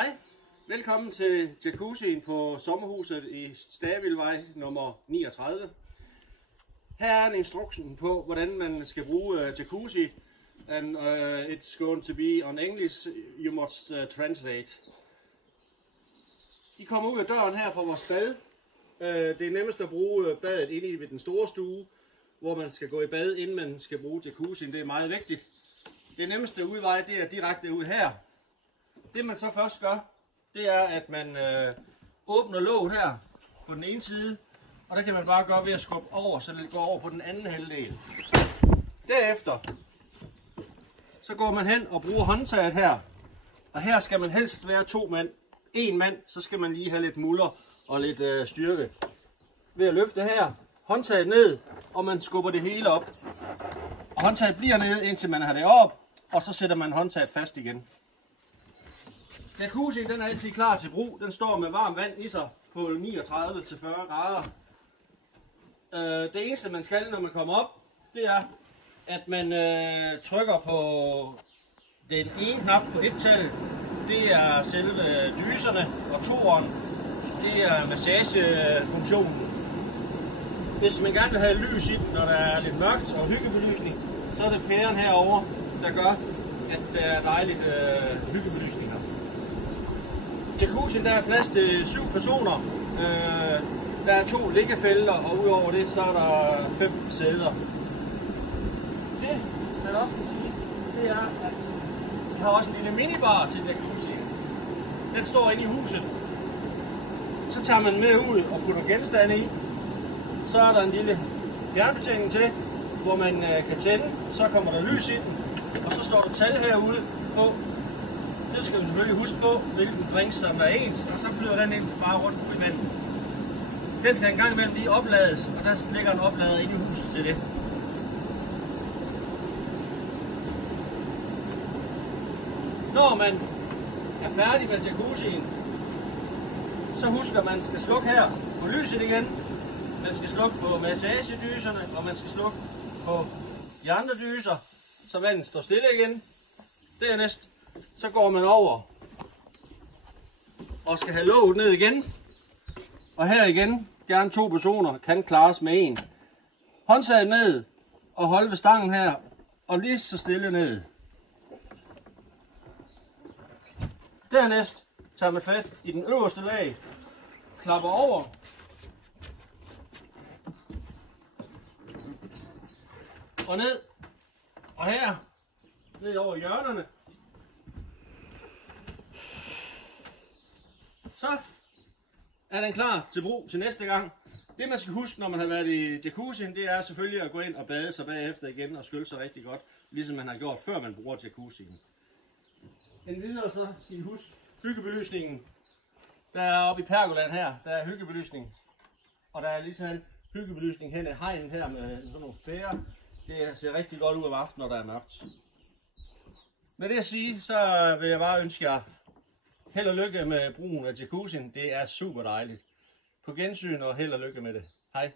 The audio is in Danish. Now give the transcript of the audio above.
Hej, velkommen til jacuzzien på sommerhuset i Stavildvej nummer 39. Her er en instruktion på, hvordan man skal bruge jacuzzi. And it's going to be on English, you must translate. I kommer ud af døren her fra vores bad. Det er nemmest at bruge badet inde i ved den store stue, hvor man skal gå i bad, inden man skal bruge jacuzzien. Det er meget vigtigt. Det nemmeste udvej, det er direkte ud her. Det man så først gør, det er, at man åbner låget her på den ene side, og der kan man bare gøre ved at skubbe over, så det går over på den anden halvdel. Derefter, så går man hen og bruger håndtaget her, og her skal man helst være to mand. En mand, så skal man lige have lidt muller og lidt styrke. Ved at løfte her, håndtaget ned, og man skubber det hele op. Og håndtaget bliver ned, indtil man har det op, og så sætter man håndtaget fast igen. Jacuzzien, den er altid klar til brug. Den står med varmt vand i sig på 39 til 40 grader. Det eneste man skal, når man kommer op, det er, at man trykker på den ene knap på et tal. Det er selve dyserne, og toeren, det er massagefunktionen. Hvis man gerne vil have lys i den, når der er lidt mørkt og hyggebelysning, så er det pæren herovre, der gør, at der er dejligt hyggebelysning her. Jacuzzien, der er plads til 7 personer. Der er 2 liggefelter, og udover det, så er der 5 sæder. Det, man også kan sige, det er, at vi har også en lille minibar til jacuzzien. Den står inde i huset. Så tager man med ud og putter genstande i. Så er der en lille fjernbetjening til, hvor man kan tænde. Så kommer der lys i den, og så står der tal herude på. Det skal du selvfølgelig huske på, hvilken drinks som er ens, og så flyder den ind bare rundt ud i vandet. Den skal en gang imellem lige oplades, og der ligger en oplader inde i huset til det. Når man er færdig med jacuzzien, så husk at man skal slukke her på lyset igen. Man skal slukke på massagedyserne, og man skal slukke på de andre dyser, så vandet står stille igen. Dernæst så går man over og skal have låget ned igen. Og her igen, gerne 2 personer, kan klares med en. Håndtaget ned og holde ved stangen her, og lige så stille ned. Dernæst tager man fat i den øverste lag, klapper over. Og ned. Og her, ned over hjørnerne. Så er den klar til brug til næste gang. Det man skal huske, når man har været i jacuzzien, det er selvfølgelig at gå ind og bade sig bagefter igen og skylle sig rigtig godt, ligesom man har gjort før man bruger jacuzzien. Endvidere så skal I huske hyggebelysningen. Der er oppe i pergolaen her, der er hyggebelysning. Og der er lige sådan hyggebelysning hen i hegnen her med sådan nogle pærer. Det ser rigtig godt ud om aftenen, når der er mørkt. Med det at sige, så vil jeg bare ønske jer held og lykke med brugen af jacuzzien. Det er super dejligt. På gensyn og held og lykke med det. Hej.